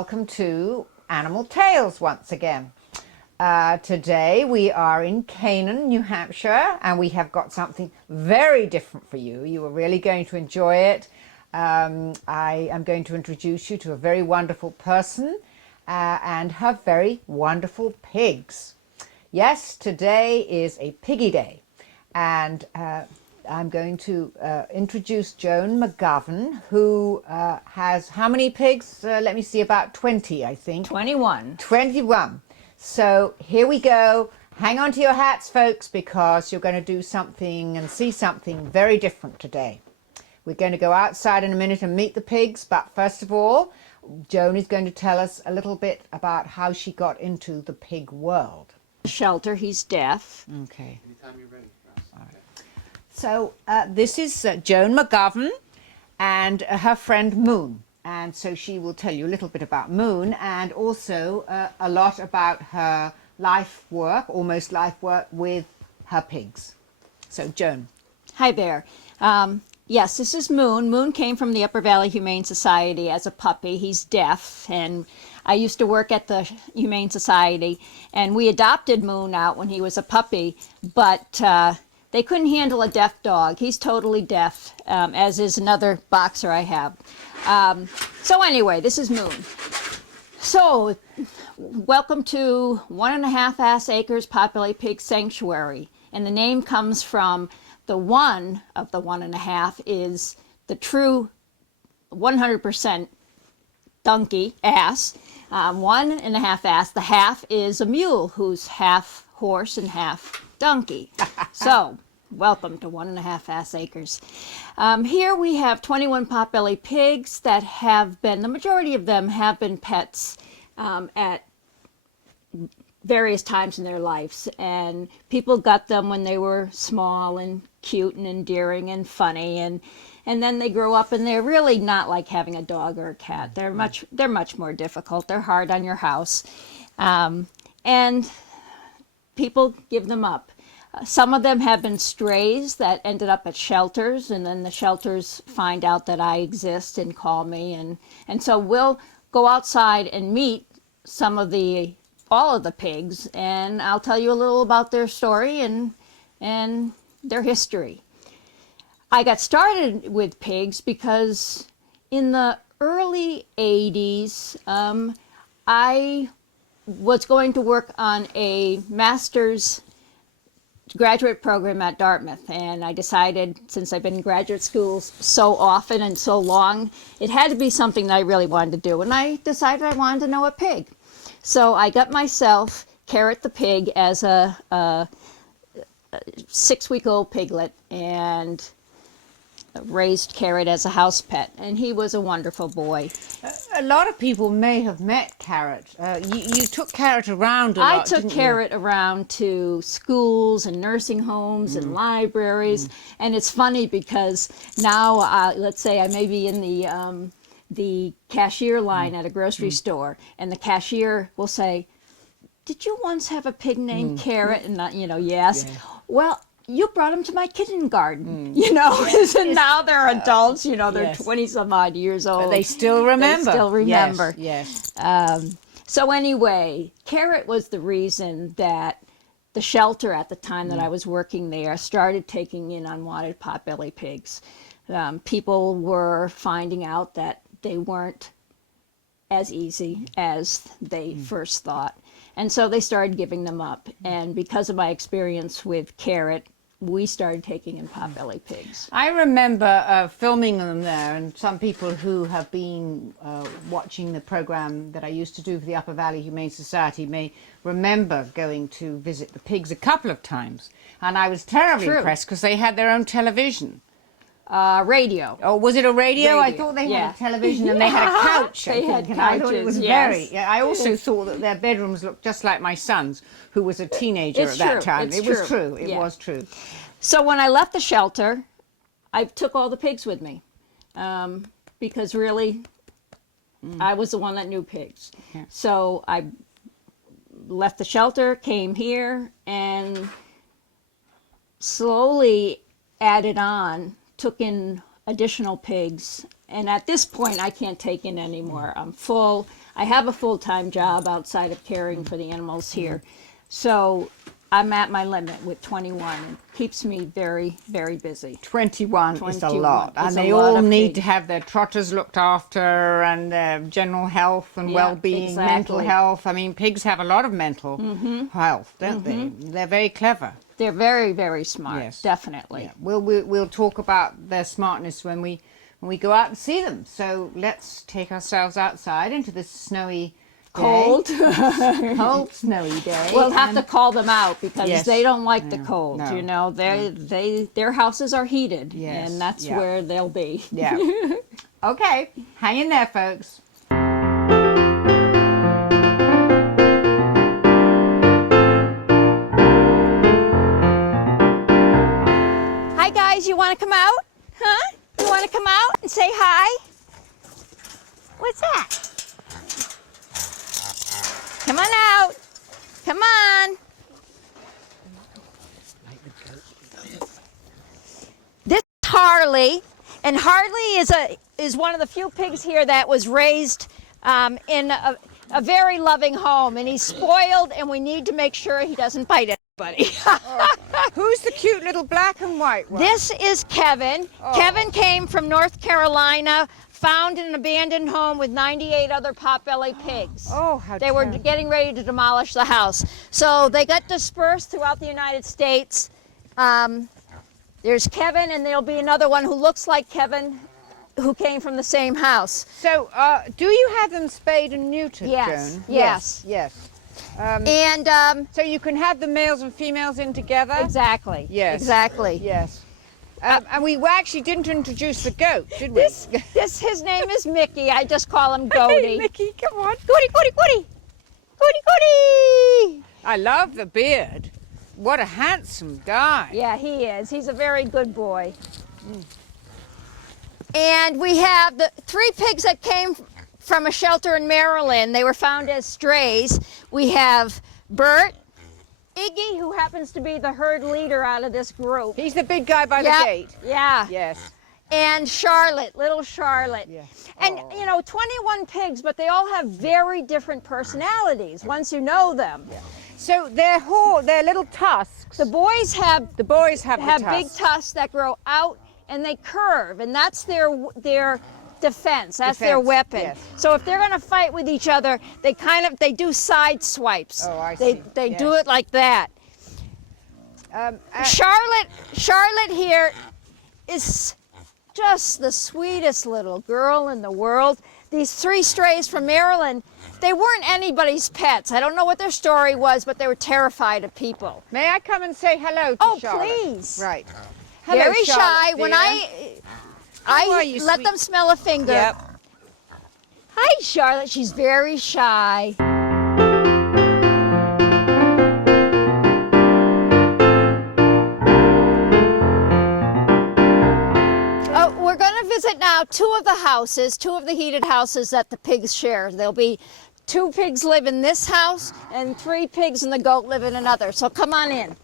welcome to Animal Tales once again. Today we are in Canaan, New Hampshire, and we have got something very different for you. You are really going to enjoy it. I am going to introduce you to a very wonderful person and her very wonderful pigs. Yes, today is a piggy day, and I'm going to introduce Joan McGovern, who has how many pigs? Let me see, about 20, I think. 21. 21. So here we go. Hang on to your hats, folks, because you're going to do something and see something very different today. We're going to go outside in a minute and meet the pigs, but first of all, Joan is going to tell us a little bit about how she got into the pig world. Shelter, he's deaf. Okay. Anytime you're ready. All right. So this is Joan McGovern and her friend Moon. And so she will tell you a little bit about Moon and also a lot about her life work, almost life work, with her pigs. So Joan. Hi there. Yes, this is Moon. Moon came from the Upper Valley Humane Society as a puppy. He's deaf, and I used to work at the Humane Society, and we adopted Moon out when he was a puppy, but they couldn't handle a deaf dog. He's totally deaf, as is another boxer I have. So anyway, this is Moon. So, welcome to 1.5 acres pot-bellied pig sanctuary, and the name comes from the one of the 1.5 is the true 100% donkey ass, 1.5 ass. The half is a mule who's half horse and half donkey. So, welcome to 1.5 acres. Here we have 21 pot-bellied pigs that have been, the majority of them have been pets at various times in their lives, and people got them when they were small and cute and endearing and funny, and then they grow up and they're really not like having a dog or a cat. They're much more difficult. They're hard on your house, and people give them up. Some of them have been strays that ended up at shelters, and then the shelters find out that I exist and call me, and so we'll go outside and meet all of the pigs, and I'll tell you a little about their story and their history. I got started with pigs because in the early 80s, I was going to work on a master's graduate program at Dartmouth, and I decided, since I've been in graduate school so often and so long, it had to be something that I really wanted to do, and I decided I wanted to know a pig. So I got myself Carrot the pig as a 6-week-old piglet, and raised Carrot as a house pet, and he was a wonderful boy. A lot of people may have met Carrot. You took Carrot around a lot, I took Carrot around to schools and nursing homes and libraries, and it's funny because now, let's say I may be in the cashier line at a grocery store, and the cashier will say, "Did you once have a pig named Carrot?" And yes. Yeah. Well, you brought him to my kindergarten, and now they're adults, they're 20 some odd years old. But they still remember. They still remember. Yes. So anyway, Carrot was the reason that the shelter at the time that I was working there started taking in unwanted pot-bellied pigs. People were finding out that they weren't as easy as they first thought. And so they started giving them up. And because of my experience with Carrot, we started taking in pot-bellied pigs. I remember filming them there, and some people who have been watching the program that I used to do for the Upper Valley Humane Society may remember going to visit the pigs a couple of times. And I was terribly impressed because they had their own television. Radio. Oh, was it a radio? I thought they had a television and they had a couch. They had couches, I thought it was I also thought that their bedrooms looked just like my son's, who was a teenager at that time. It was true. It was true. So when I left the shelter, I took all the pigs with me, because really, I was the one that knew pigs. Yeah. So I left the shelter, came here, and slowly added on, took in additional pigs, And at this point, I can't take in anymore. I'm full. I have a full-time job outside of caring for the animals here. So I'm at my limit with 21. It keeps me very, very busy. 21 is a 21 lot. is And a they lot all of need pigs. to have their trotters looked after and their general health and Yeah, well-being, mental exactly. health. I mean, pigs have a lot of mental health, don't they? They're very clever. They're very, very smart, Yes. definitely. Yeah. We'll talk about their smartness when we go out and see them. So let's take ourselves outside into this snowy Cold. day. Cold, snowy day. We'll have to and- call them out because Yes. they don't like the cold. no, You know, their houses are heated, Yes, and that's yeah. where they'll be. Yeah. Okay, hang in there, folks. Hi guys, you want to come out? Huh? You want to come out and say hi? What's that? Come on out. Come on. This is Harley, and Harley is one of the few pigs here that was raised in a very loving home, and he's spoiled, and we need to make sure he doesn't bite anybody. Who's the cute little black and white one? This is Kevin. Kevin came from North Carolina, found in an abandoned home with 98 other pot-bellied pigs. Oh, how They were terrible. getting ready to demolish the house. So they got dispersed throughout the United States. There's Kevin, and there'll be another one who looks like Kevin who came from the same house. So, do you have them spayed and neutered, Yes, Joan? yes. Yes. And So you can have the males and females in together? exactly. Yes. Exactly. Yes. And we actually didn't introduce the goat, did we? His name is Mickey. I just call him Goaty. Hey, Mickey, come on. Goaty, Goaty, Goaty. Goaty, Goaty. I love the beard. What a handsome guy. Yeah, he is. He's a very good boy. And we have the 3 pigs that came from a shelter in Maryland. They were found as strays. We have Bert, Iggy, who happens to be the herd leader out of this group. He's the big guy by Yep, the gate. Yeah. Yes. And Charlotte, little Charlotte. Yeah. And, you know, 21 pigs, but they all have very different personalities once you know them. So their little tusks. The boys have The boys have the big tusks. tusks that grow out and they curve, and that's their defense. That's their Defense, weapon. yes. So if they're going to fight with each other, they do side swipes. Oh, I see. They do Yes. it like that. Charlotte here is just the sweetest little girl in the world. These 3 strays from Maryland, they weren't anybody's pets. I don't know what their story was, but they were terrified of people. May I come and say hello to Oh, Charlotte? please. Right. Hello, Very Charlotte, shy. When dear. How are you, let sweet- them smell a finger. Yep. Hi, Charlotte. She's very shy. Oh, we're going to visit now 2 of the houses, 2 of the heated houses that the pigs share. There'll be 2 pigs live in this house and 3 pigs and the goat live in another. So come on in.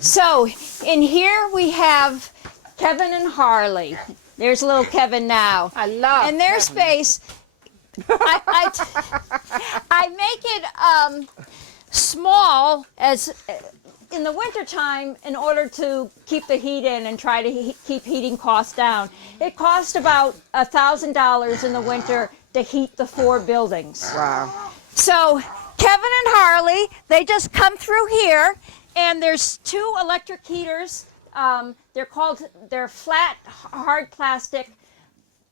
So in here we have Kevin and Harley. There's little Kevin now. I love And their Kevin. space, I make it small as in the wintertime in order to keep the heat in and try to keep heating costs down. It cost about $1,000 in the winter to heat the 4 buildings. Wow. So Kevin and Harley, they just come through here, and there's 2 electric heaters. They're flat, hard plastic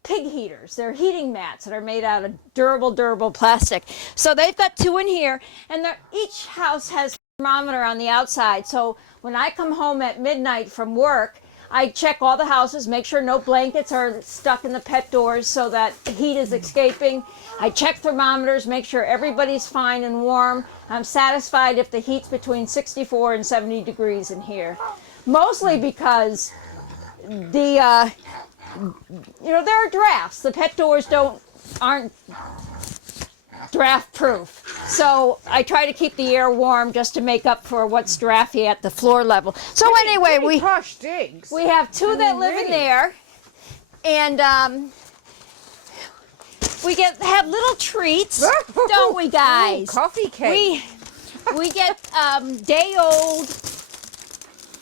pig heaters. They're heating mats that are made out of durable plastic. So they've got 2 in here, and each house has a thermometer on the outside. So when I come home at midnight from work, I check all the houses, make sure no blankets are stuck in the pet doors so that heat is escaping. I check thermometers, make sure everybody's fine and warm. I'm satisfied if the heat's between 64 and 70 degrees in here. Mostly because there are drafts. The pet doors aren't draft proof. So I try to keep the air warm just to make up for what's drafty at the floor level. So anyway, Pretty posh digs. we have two that live in really? there, and we have little treats, don't we, guys? Ooh, coffee cake. We get day-old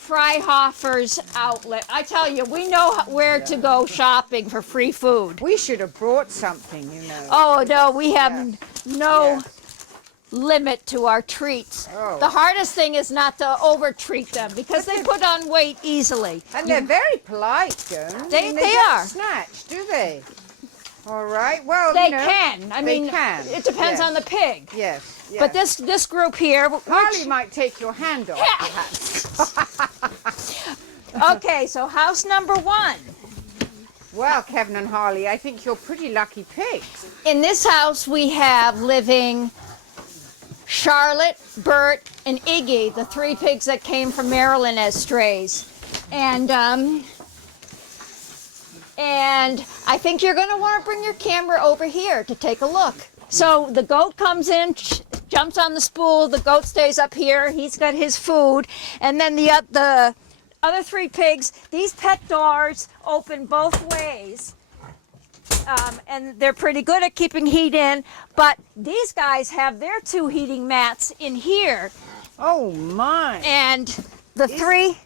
Freihofer's outlet. I tell you, we know where to go shopping for free food. We should have brought something, you know. Oh no, we have no Yeah. limit to our treats. Oh. The hardest thing is not to over-treat them because they put on weight easily. And they're very polite, Joan. They don't are. snatch, do they? All right. Well, They you know, can. I mean, can. it depends Yes. on the pig. Yes. Yes. But this group here, Harley might take your hand off, perhaps. okay, so house number 1. Well, Kevin and Harley, I think you're pretty lucky pigs. In this house, we have living Charlotte, Bert, and Iggy, the 3 pigs that came from Maryland as strays. And I think you're going to want to bring your camera over here to take a look. So the goat comes in, jumps on the spool, the goat stays up here, he's got his food, and then the other 3 pigs, these pet doors open both ways. And they're pretty good at keeping heat in, but these guys have their 2 heating mats in here, Oh, my. and the three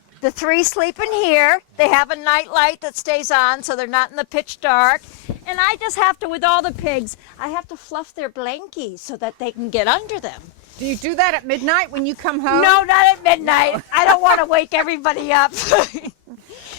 sleep in here. They have a night light that stays on so they're not in the pitch dark. And I just have to, with all the pigs, I have to fluff their blankies so that they can get under them. Do you do that at midnight when you come home? No, not at midnight. I don't want to wake everybody up.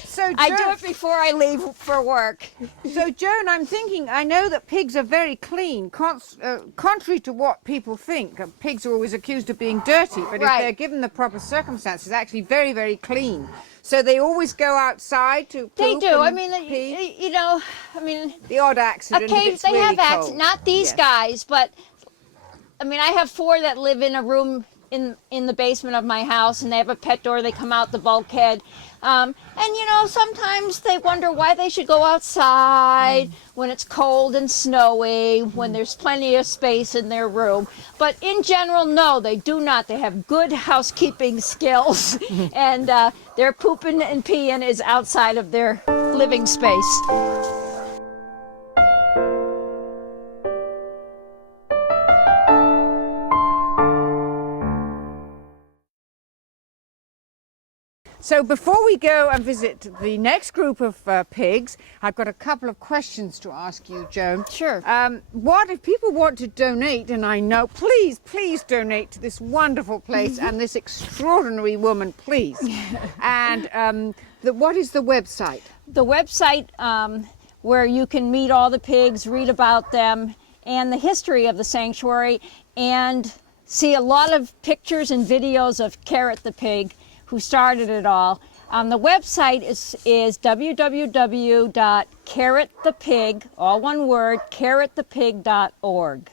So, Joan, I do it before I leave for work. So, Joan, I'm thinking, I know that pigs are very clean, contrary to what people think. Pigs are always accused of being dirty, but if Right. they're given the proper circumstances, actually very, very clean. So they always go outside to poop. They do. I and mean, pee. you know, I mean, The odd accident if occasionally it's they really have accidents. cold. Not these Yes. guys, but I mean, I have 4 that live in a room in the basement of my house, and they have a pet door. They come out the bulkhead, and you know, sometimes they wonder why they should go outside when it's cold and snowy, when there's plenty of space in their room. But in general, no, they do not. They have good housekeeping skills, and their pooping and peeing is outside of their living space. So before we go and visit the next group of pigs, I've got a couple of questions to ask you, Joan. Sure. What if people want to donate, and I know, please donate to this wonderful place and this extraordinary woman, please. And what is the website? The website where you can meet all the pigs, read about them, and the history of the sanctuary, and see a lot of pictures and videos of Carrot the pig, who started it all. The website is www.carrotthepig, all one word, carrotthepig.org.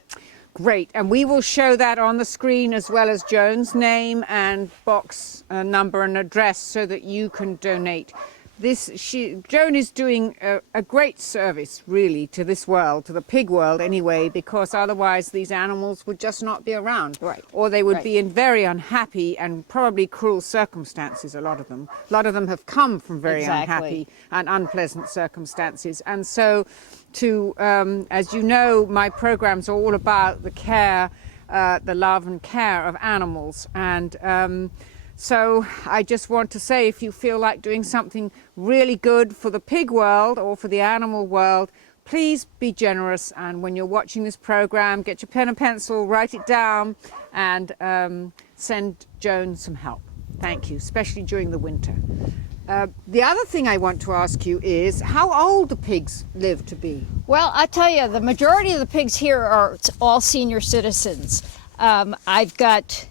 Great, and we will show that on the screen as well as Joan's name and box number and address so that you can donate. Joan is doing a great service, really, to this world, to the pig world anyway, because otherwise these animals would just not be around. Right. Or they would Right. be in very unhappy and probably cruel circumstances, a lot of them. A lot of them have come from very Exactly. unhappy and unpleasant circumstances. And so, as you know, my programs are all about the care, the love and care of animals. And so I just want to say, if you feel like doing something really good for the pig world or for the animal world, please be generous. And when you're watching this program, get your pen and pencil, write it down, and send Joan some help. Thank you, especially during the winter. The other thing I want to ask you is how old do pigs live to be? Well, I tell you, the majority of the pigs here are all senior citizens. I've got,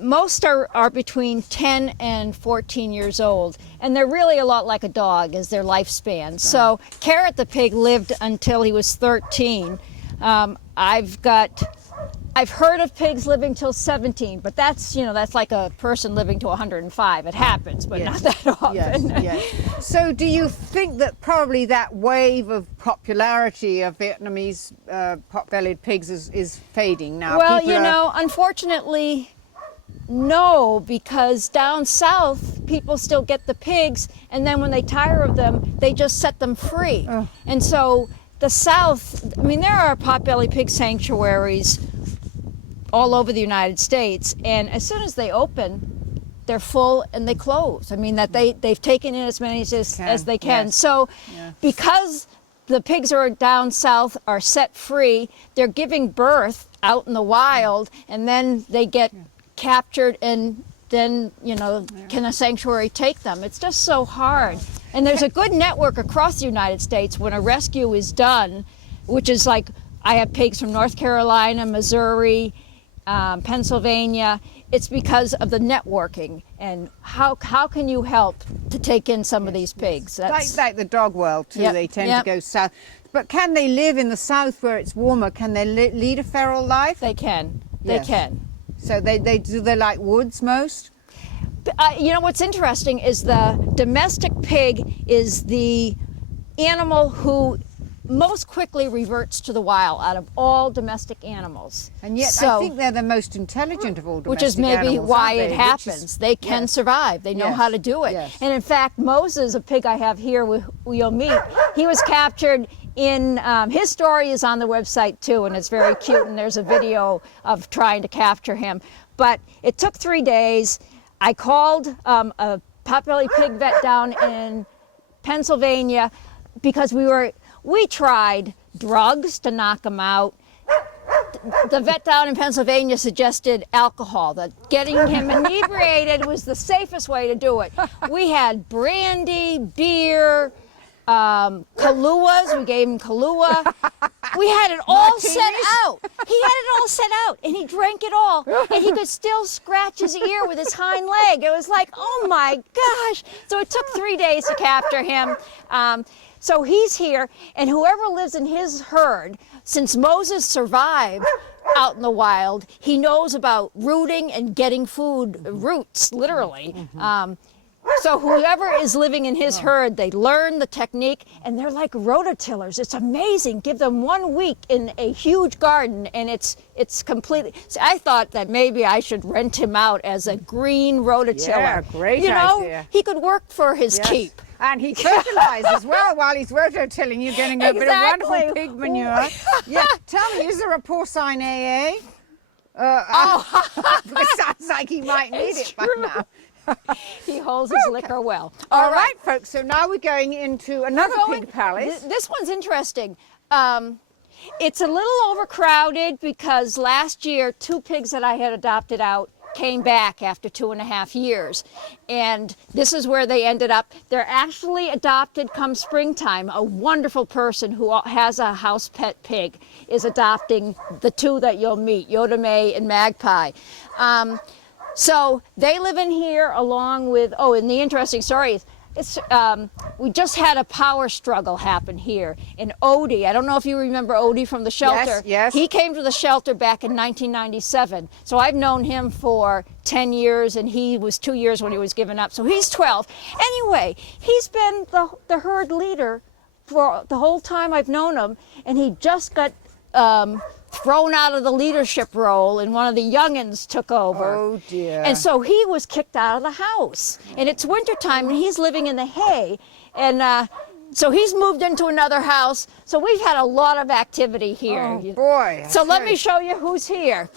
most are between 10 and 14 years old, and they're really a lot like a dog as their lifespan. So Carrot the pig lived until he was 13. I I've heard of pigs living till 17, but that's, you know, that's like a person living to 105. It happens, but not that often. Yes. So do you think that probably that wave of popularity of Vietnamese pot-bellied pigs is fading now? Well, People you are- know, unfortunately, no, because down south, people still get the pigs, and then when they tire of them, they just set them free. Oh. And so the south, I mean, there are pot-bellied pig sanctuaries all over the United States, and as soon as they open, they're full and they close. I mean, that they've taken in as many as they can. Yes. So Yeah. because the pigs are down south are set free, they're giving birth out in the wild, and then they get captured, and then, you know, can a sanctuary take them? It's just so hard. And there's a good network across the United States when a rescue is done, which is like, I have pigs from North Carolina, Missouri, Pennsylvania. It's because of the networking, and how can you help to take in some of these pigs? like the dog world too. Yep, They tend yep. to go south. But can they live in the south where it's warmer? Can they lead a feral life? They can. Yes. They can. So they like woods most? You know, what's interesting is the domestic pig is the animal who most quickly reverts to the wild out of all domestic animals. And yet So- I think they're the most intelligent of all domestic which is maybe animals, why aren't it they? happens. They can yes. survive. They know Yes. how to do it. Yes. And in fact, Moses, a pig I have here, who you'll meet, he was captured in, his story is on the website too, and it's very cute, and there's a video of trying to capture him. But it took 3 days. I called a pot-bellied pig vet down in Pennsylvania because we tried drugs to knock him out. The vet down in Pennsylvania suggested alcohol, that getting him inebriated was the safest way to do it. We had brandy, beer, Kahluas. We gave him Kahlua. We had it all set Martinis? out. He had it all set out, and he drank it all, and he could still scratch his ear with his hind leg. It was like, oh my gosh. So it took 3 days to capture him. So he's here, and whoever lives in his herd, since Moses survived out in the wild, he knows about rooting and getting food, roots, literally. So whoever is living in his herd, they learn the technique, and they're like rototillers. It's amazing. Give them 1 week in a huge garden, and it's completely. See, I thought that maybe I should rent him out as a green rototiller. Yeah, great You know, idea. he could work for his Yes. keep. And he fertilizes as well while he's rototilling. You're getting a bit of Exactly. wonderful pig manure. Yeah. Tell me, is there a porcine AA? Because it sounds like he might need It's it by true. now. He holds his liquor well. All right, folks. So now we're going into another pig palace. This one's interesting. It's a little overcrowded because last year 2 pigs that I had adopted out came back after 2.5 years, and this is where they ended up. They're actually adopted come springtime. A wonderful person who has a house pet pig is adopting the 2 that you'll meet, Yoda May and Magpie. So they live in here along with, and the interesting story is, we just had a power struggle happen here. And Odie, I don't know if you remember Odie from the shelter. Yes. He came to the shelter back in 1997. So I've known him for 10 years, and he was 2 years when he was given up. So he's 12. Anyway, he's been the herd leader for the whole time I've known him, and he just got thrown out of the leadership role, and one of the youngins took over. Oh dear. And so he was kicked out of the house. And it's wintertime, and he's living in the hay. And so he's moved into another house. So we've had a lot of activity here. Oh boy. So let that's me show you who's here.